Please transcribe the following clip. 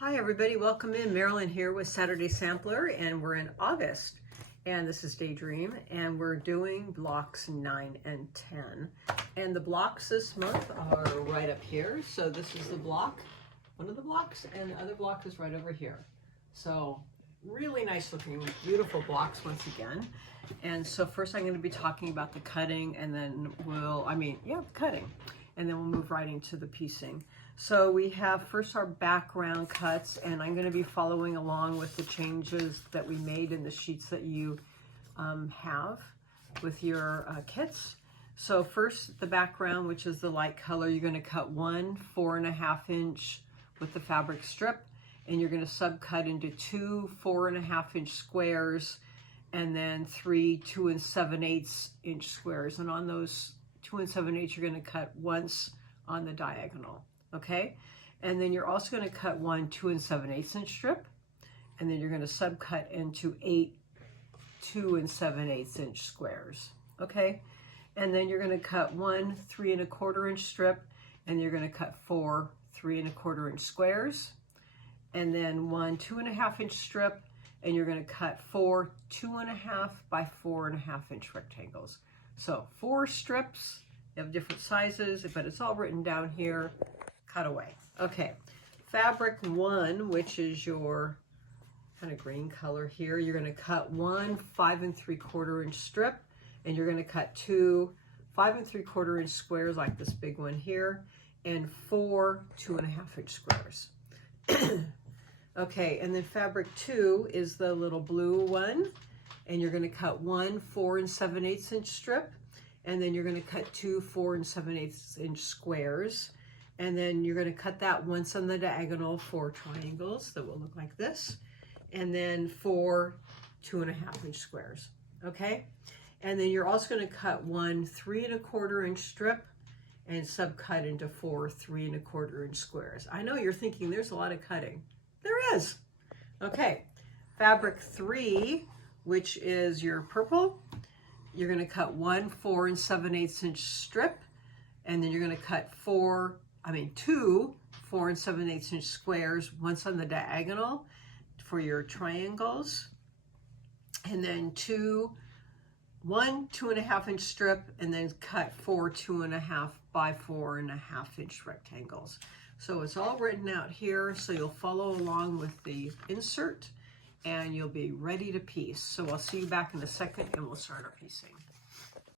Hi everybody, welcome in. Marilyn here with Saturday Sampler, and we're in August, and this is Daydream, and we're doing blocks 9 and 10. And the blocks this month are right up here. So this is the block, one of the blocks, and the other block is right over here. So really nice looking, beautiful blocks once again. And so first I'm going to be talking about the cutting, and then cutting, and then we'll move right into the piecing. So we have first our background cuts, and I'm going to be following along with the changes that we made in the sheets that you have with your kits. So first the background, which is the light color, you're going to cut one 4.5 inch with the fabric strip, and you're going to subcut into two 4.5 inch squares, and then three 2 7/8 inch squares. And on those 2 7/8, you're going to cut once on the diagonal. Okay, and then you're also going to cut one 2 7/8 inch strip, and then you're going to subcut into 8 2 7/8 inch squares. Okay, and then you're going to cut one 3 1/4 inch strip, and you're going to cut four 3 1/4 inch squares, and then one 2.5 inch strip, and you're going to cut four 2.5 by 4.5 inch rectangles. So 4 strips, you have different sizes, but it's all written down here. Cut away. Okay, fabric 1, which is your kind of green color here, you're going to cut one 5 3/4 inch strip, and you're going to cut two 5 3/4 inch squares like this big one here, and four 2.5 inch squares. Okay, and then fabric 2 is the little blue one, and you're going to cut one 4 7/8 inch strip, and then you're going to cut two 4 7/8 inch squares. And then you're going to cut that once on the diagonal for triangles that will look like this. And then four 2.5 inch squares. Okay? And then you're also going to cut one 3 1/4 inch strip and subcut into four 3 1/4 inch squares. I know you're thinking there's a lot of cutting. There is. Okay. Fabric 3, which is your purple, you're going to cut one 4 7/8 inch strip, and then you're going to cut two 4 7/8 inch squares, once on the diagonal for your triangles, and then one 2.5 inch strip, and then cut four 2.5 by 4.5 inch rectangles. So it's all written out here, so you'll follow along with the insert, and you'll be ready to piece. So I'll see you back in a second, and we'll start our piecing.